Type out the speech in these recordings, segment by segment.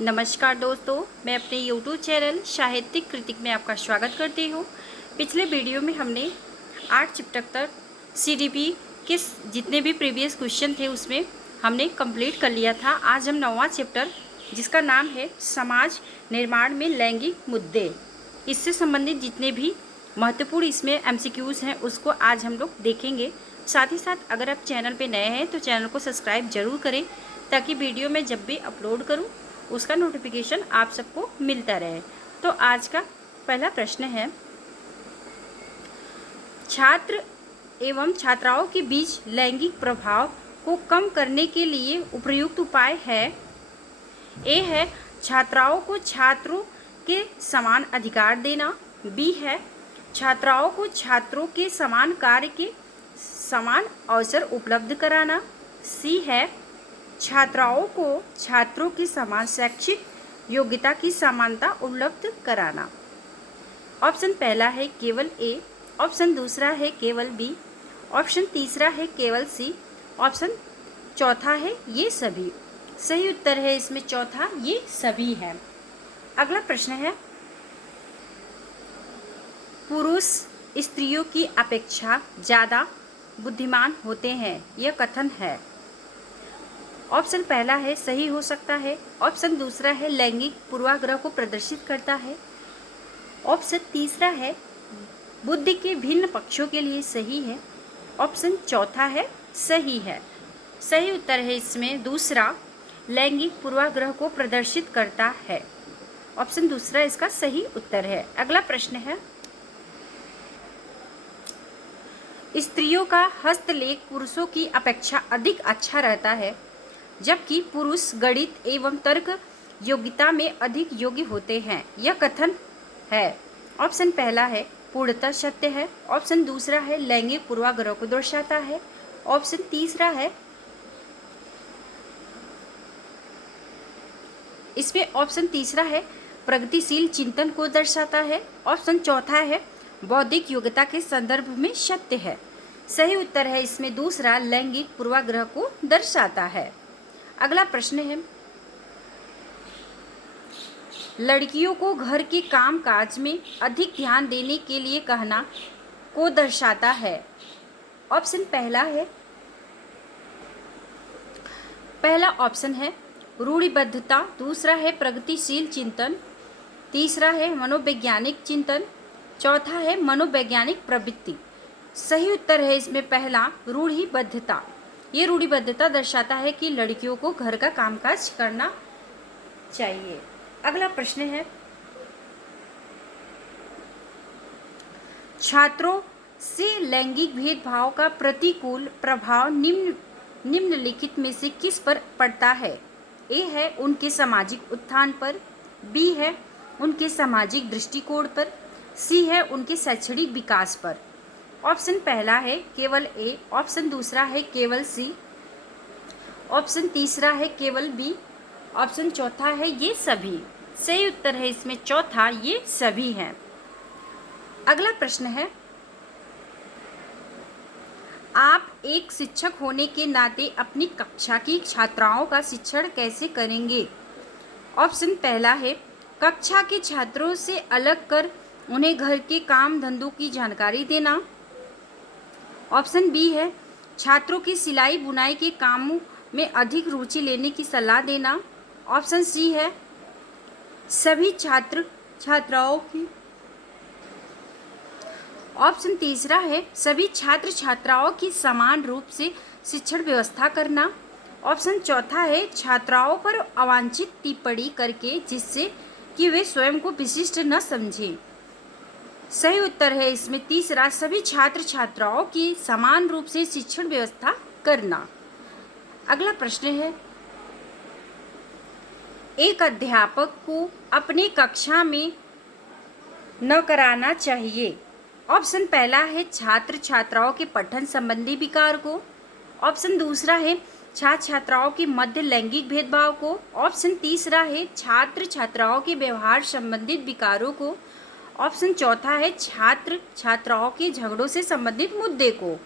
नमस्कार दोस्तों, मैं अपने YouTube चैनल साहित्यिक कृतिक में आपका स्वागत करती हूँ। पिछले वीडियो में हमने 8 चैप्टर तक CDP के जितने भी प्रीवियस क्वेश्चन थे उसमें हमने कंप्लीट कर लिया था। आज हम 9वां चैप्टर जिसका नाम है समाज निर्माण में लैंगिक मुद्दे, इससे संबंधित जितने भी महत्वपूर्ण इसमें MCQs हैं उसको आज हम लोग देखेंगे। साथ ही साथ अगर आप चैनल पे नए हैं तो चैनल को सब्सक्राइब जरूर करें ताकि वीडियो में जब भी अपलोड करूं उसका नोटिफिकेशन आप सबको मिलता रहे। तो आज का पहला प्रश्न है, छात्र एवं छात्राओं के बीच लैंगिक प्रभाव को कम करने के लिए उपयुक्त उपाय है। ए है छात्राओं को छात्रों के समान अधिकार देना। बी है छात्राओं को छात्रों के समान कार्य के समान अवसर उपलब्ध कराना। सी है छात्राओं को छात्रों की समान शैक्षिक योग्यता की समानता उपलब्ध कराना। ऑप्शन पहला है केवल ए, ऑप्शन दूसरा है केवल बी, ऑप्शन तीसरा है केवल सी, ऑप्शन चौथा है ये सभी। सही उत्तर है इसमें चौथा ये सभी है। अगला प्रश्न है, पुरुष स्त्रियों की अपेक्षा ज़्यादा बुद्धिमान होते हैं, यह कथन है। ऑप्शन पहला है सही हो सकता है, ऑप्शन दूसरा है लैंगिक पूर्वाग्रह को प्रदर्शित करता है, ऑप्शन तीसरा है बुद्धि के भिन्न पक्षों के लिए सही है, ऑप्शन चौथा है सही है। सही उत्तर है इसमें दूसरा, लैंगिक पूर्वाग्रह को प्रदर्शित करता है। ऑप्शन दूसरा इसका सही उत्तर है। अगला प्रश्न है, स्त्रियों का हस्तलेख पुरुषों की अपेक्षा अधिक अच्छा रहता है, जबकि पुरुष गणित एवं तर्क योग्यता में अधिक योग्य होते हैं, यह कथन है। ऑप्शन पहला है पूर्णतः सत्य है, ऑप्शन दूसरा है लैंगिक पूर्वाग्रह को दर्शाता है, ऑप्शन तीसरा है इसमें ऑप्शन तीसरा है प्रगतिशील चिंतन को दर्शाता है, ऑप्शन चौथा है बौद्धिक योग्यता के संदर्भ में सत्य है। सही उत्तर है इसमें दूसरा, लैंगिक पूर्वाग्रह को दर्शाता है। अगला प्रश्न है, लड़कियों को घर के काम काज में अधिक ध्यान देने के लिए कहना को दर्शाता है। ऑप्शन पहला ऑप्शन है रूढ़िबद्धता, दूसरा है प्रगतिशील चिंतन, तीसरा है मनोवैज्ञानिक चिंतन, चौथा है मनोवैज्ञानिक प्रवृत्ति। सही उत्तर है इसमें पहला, रूढ़िबद्धता। ये रूढ़िबद्धता दर्शाता है कि लड़कियों को घर का कामकाज करना चाहिए। अगला प्रश्न है, छात्रों से लैंगिक भेदभाव का प्रतिकूल प्रभाव निम्नलिखित में से किस पर पड़ता है। ए है उनके सामाजिक उत्थान पर, बी है उनके सामाजिक दृष्टिकोण पर, सी है उनके शैक्षणिक विकास पर। ऑप्शन पहला है केवल ए, ऑप्शन दूसरा है केवल सी, ऑप्शन तीसरा है केवल बी, ऑप्शन चौथा है ये सभी। सही उत्तर है इसमें चौथा, ये सभी हैं। अगला प्रश्न है, आप एक शिक्षक होने के नाते अपनी कक्षा की छात्राओं का शिक्षण कैसे करेंगे। ऑप्शन पहला है कक्षा के छात्रों से अलग कर उन्हें घर के काम धंधों की जानकारी देना, ऑप्शन बी है छात्रों की सिलाई बुनाई के कामों में अधिक रुचि लेने की सलाह देना, ऑप्शन सी है सभी छात्र छात्राओं की, ऑप्शन तीसरा है सभी छात्र छात्राओं की समान रूप से शिक्षण व्यवस्था करना, ऑप्शन चौथा है छात्राओं पर अवांछित टिप्पणी करके जिससे कि वे स्वयं को विशिष्ट न समझें। सही उत्तर है इसमें तीसरा, सभी छात्र छात्राओं की समान रूप से शिक्षण व्यवस्था करना। अगला प्रश्न है, एक अध्यापक को अपनी कक्षा में न कराना चाहिए। ऑप्शन पहला है छात्र छात्राओं के पठन संबंधी विकार को, ऑप्शन दूसरा है छात्र छात्राओं के मध्य लैंगिक भेदभाव को, ऑप्शन तीसरा है छात्र छात्राओं के व्यवहार संबंधित विकारों को, ऑप्शन चौथा है छात्र छात्राओं के झगड़ों से संबंधित मुद्दे को।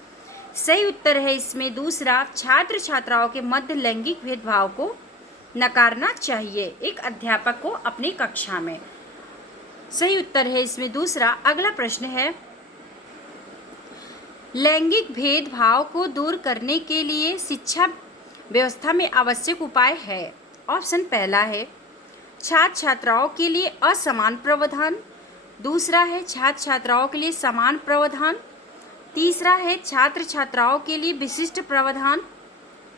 सही उत्तर है इसमें दूसरा, छात्र छात्राओं के मध्य लैंगिक भेदभाव को नकारना चाहिए एक अध्यापक को अपनी कक्षा में। सही उत्तर है इसमें दूसरा। अगला प्रश्न है, लैंगिक भेदभाव को दूर करने के लिए शिक्षा व्यवस्था में आवश्यक उपाय है। ऑप्शन पहला है छात्र छात्राओं के लिए असमान प्रावधान, दूसरा है छात्र छात्राओं के लिए समान प्रावधान, तीसरा है छात्र छात्राओं के लिए विशिष्ट प्रावधान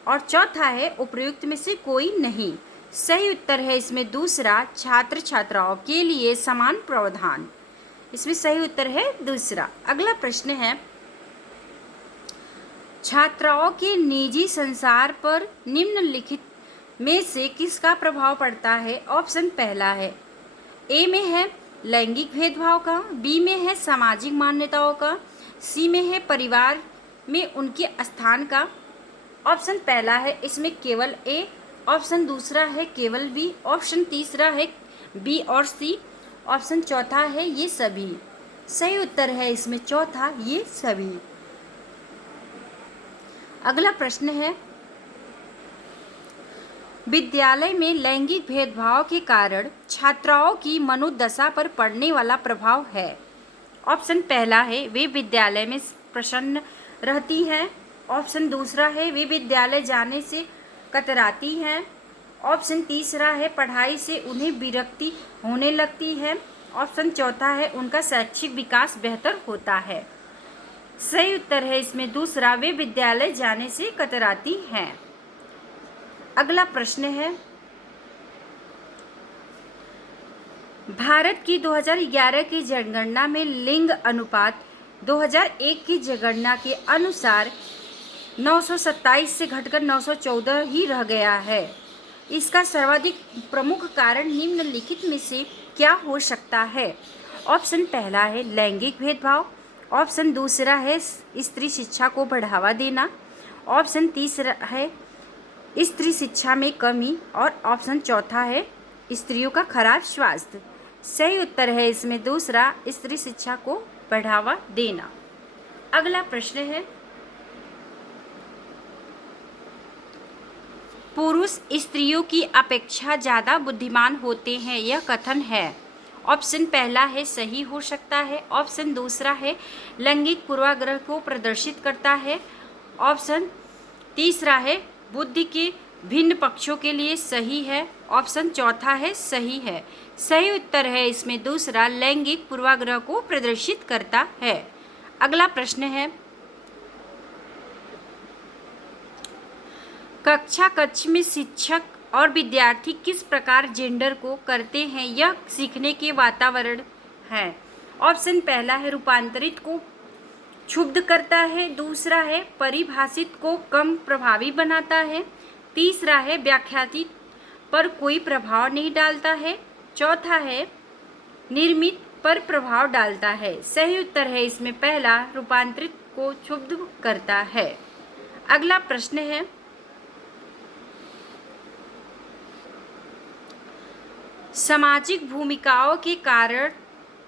और चौथा है उपर्युक्त में से कोई नहीं। सही उत्तर है इसमें दूसरा, छात्र छात्राओं के लिए समान प्रावधान। इसमें सही उत्तर है दूसरा। अगला प्रश्न है, छात्राओं के निजी संसार पर निम्नलिखित में से किसका प्रभाव पड़ता है। ऑप्शन पहला है ए में है लैंगिक भेदभाव का, बी में है सामाजिक मान्यताओं का, सी में है परिवार में उनके स्थान का। ऑप्शन पहला है इसमें केवल ए, ऑप्शन दूसरा है केवल बी, ऑप्शन तीसरा है बी और सी, ऑप्शन चौथा है ये सभी। सही उत्तर है इसमें चौथा, ये सभी। अगला प्रश्न है, विद्यालय में लैंगिक भेदभाव के कारण छात्राओं की मनोदशा पर पड़ने वाला प्रभाव है। ऑप्शन पहला है वे विद्यालय में प्रसन्न रहती हैं, ऑप्शन दूसरा है वे विद्यालय जाने से कतराती हैं, ऑप्शन तीसरा है पढ़ाई से उन्हें विरक्ति होने लगती है, ऑप्शन चौथा है उनका शैक्षिक विकास बेहतर होता है। सही उत्तर है इसमें दूसरा, वे विद्यालय जाने से कतराती हैं। अगला प्रश्न है, भारत की 2011 की जनगणना में लिंग अनुपात 2001 की जनगणना के अनुसार 927 से घटकर 914 ही रह गया है। इसका सर्वाधिक प्रमुख कारण निम्नलिखित में से क्या हो सकता है। ऑप्शन पहला है लैंगिक भेदभाव, ऑप्शन दूसरा है स्त्री शिक्षा को बढ़ावा देना, ऑप्शन तीसरा है स्त्री शिक्षा में कमी और ऑप्शन चौथा है स्त्रियों का खराब स्वास्थ्य। सही उत्तर है इसमें दूसरा, स्त्री शिक्षा को बढ़ावा देना। अगला प्रश्न है, पुरुष स्त्रियों की अपेक्षा ज़्यादा बुद्धिमान होते हैं, यह कथन है। ऑप्शन पहला है सही हो सकता है, ऑप्शन दूसरा है लैंगिक पूर्वाग्रह को प्रदर्शित करता है, ऑप्शन तीसरा है बुद्धि के भिन्न पक्षों के लिए सही है, ऑप्शन चौथा है सही है। सही उत्तर है इसमें दूसरा, लैंगिक पूर्वाग्रह को प्रदर्शित करता है। अगला प्रश्न है, कक्ष में शिक्षक और विद्यार्थी किस प्रकार जेंडर को करते हैं, यह सीखने के वातावरण है। ऑप्शन पहला है रूपांतरित को क्षुब्ध करता है, दूसरा है परिभाषित को कम प्रभावी बनाता है, तीसरा है व्याख्याति पर कोई प्रभाव नहीं डालता है, चौथा है निर्मित पर प्रभाव डालता है। सही उत्तर है इसमें पहला, रूपांतरित को क्षुब्ध करता है। अगला प्रश्न है, सामाजिक भूमिकाओं के कारण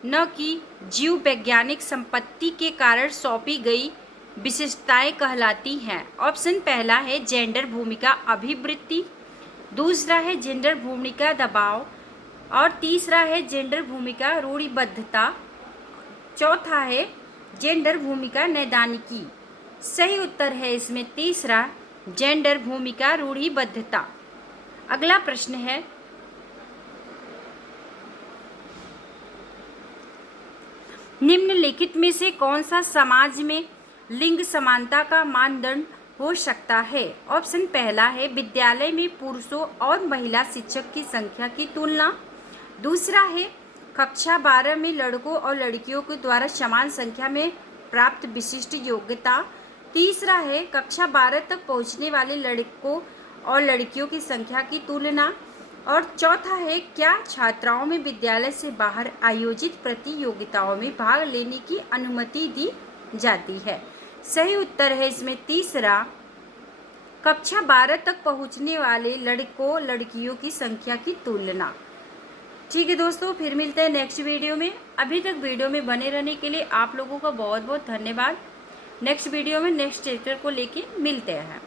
न कि जीव वैज्ञानिक संपत्ति के कारण सौंपी गई विशेषताएं कहलाती हैं। ऑप्शन पहला है जेंडर भूमिका अभिवृत्ति, दूसरा है जेंडर भूमिका दबाव और तीसरा है जेंडर भूमिका रूढ़िबद्धता, चौथा है जेंडर भूमिका नैदानिकी। सही उत्तर है इसमें तीसरा, जेंडर भूमिका रूढ़िबद्धता। अगला प्रश्न है, निम्नलिखित में से कौन सा समाज में लिंग समानता का मानदंड हो सकता है। ऑप्शन पहला है विद्यालय में पुरुषों और महिला शिक्षक की संख्या की तुलना, दूसरा है कक्षा 12 में लड़कों और लड़कियों के द्वारा समान संख्या में प्राप्त विशिष्ट योग्यता, तीसरा है कक्षा 12 तक पहुंचने वाले लड़कों और लड़कियों की संख्या की तुलना और चौथा है क्या छात्राओं में विद्यालय से बाहर आयोजित प्रतियोगिताओं में भाग लेने की अनुमति दी जाती है। सही उत्तर है इसमें तीसरा, कक्षा 12 तक पहुंचने वाले लड़कों लड़कियों की संख्या की तुलना। ठीक है दोस्तों, फिर मिलते हैं नेक्स्ट वीडियो में। अभी तक वीडियो में बने रहने के लिए आप लोगों का बहुत बहुत धन्यवाद। नेक्स्ट वीडियो में नेक्स्ट चैप्टर को लेके मिलते हैं।